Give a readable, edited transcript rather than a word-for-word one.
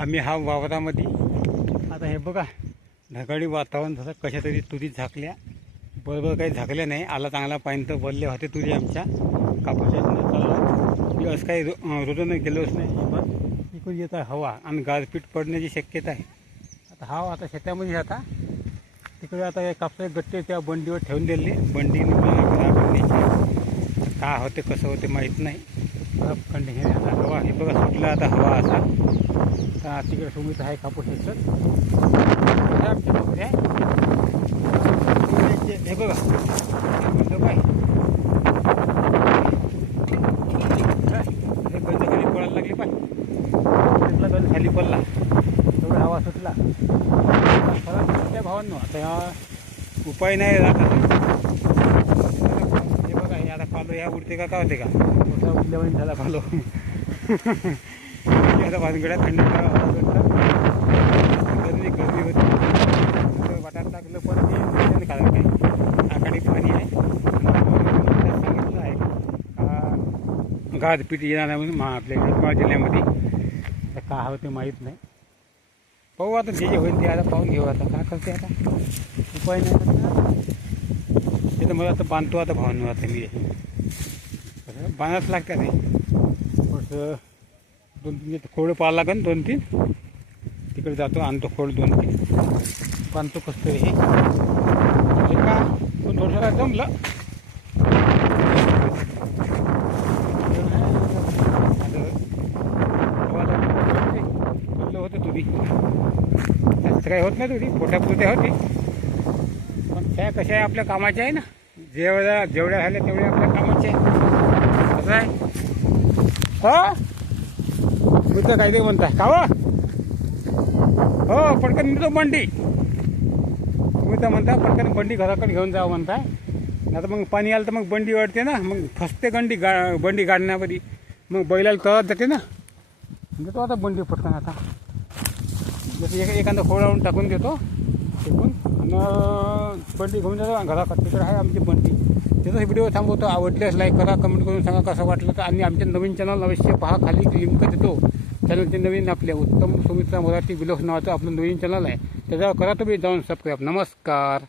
आम्ही हा वावरामध्ये आता हे बघा ढगाळी वातावरण झालं, कशा तरी तुरी झाकल्या, बरोबर काही झाकल्या नाही. आला चांगला पाणी तर बोलले होते तुरी आमच्या कापूसच्या चालला की असं काही रोजून गेलोच नाही. पण इकडून येत आहे हवा आणि गारपीट पडण्याची शक्यता आहे. आता शेतामध्ये आता तिकडे आता कापसाचे गट्टे त्या बंडीवर ठेवून दिले. बंडीने काय होते कसं होते माहीत नाही. कंडिशन आता हवा हे बघा सुटला, आता हवा असा तर तिकडे सुमित आहे कापूस हे बघा काय हे गंज खाली पडायला लागली. पण तिथला गंज खाली पडला, तेवढा हवा सुटला. त्या भावांनो आता ह्या उपाय नाही राहत. हे बघा हे आता पालो ह्या उडते का होते का मोठा उडल्यावर झाला पालो. आता भानगड्या थंड गरमी होती, वाटायला लागलं. पण ते कारण काय आखाडी पाणी आहे, सांगितलं आहे गारपीट येणार आहे म्हणून आपल्या यवतमाळ जिल्ह्यामध्ये. आता काय होते माहीत नाही. पाहू आता जे होईल ते आता पाहून घेऊ. आता काय करते आता उपाय नाही. ते तर मला आता बांधतो आता भावनो. आता मी बांधाच लागतात हे थोडंसं 2-3 खोड पाहावं लागेल. 2-3 तिकडे जातो, आणतो खोड 2-3 बांधतो. कसं हे का पण थोडंसं जमलं. होतं तुरी त्याचं काही होत नाही. तुरी पोटापुरत्या होती, पण त्या कशा आहे आपल्या कामाच्या आहे ना. जेवढ्या झाल्या तेवढ्या आपल्या कामाचे आहे. कसं आहे हो तुझं काहीतरी म्हणताय का हो पटकन नेतो बंडी. तुम्ही तर म्हणता पटकन बंडी घराकडे घेऊन जावं म्हणताय. आता मग पाणी आलं तर मग बंडी वाढते ना, मग फसते बंडी गाडण्यामध्ये. मग बैलाला तळत जाते ना. देतो आता बंडी पटकन. आता जसं एखादा खोळावून टाकून देतो टिकून आणि बंडी घेऊन जातो घराकडे. तिकडे आहे आमची बंडी. त्याचाच व्हिडिओ थांबवतो. आवडल्यास लाईक करा, कमेंट करून सांगा कसं वाटलं तर. आणि आमचे नवीन चॅनल अवश्य पहा, खाली लिंक देतो. चॅनलचे नवीन आपल्या उत्तम सुमित्रा मराठी व्लॉग्स नावाचं आपलं नवीन चॅनल आहे, त्याच्यावर करा तुम्ही जाऊन सबस्क्राईब. नमस्कार.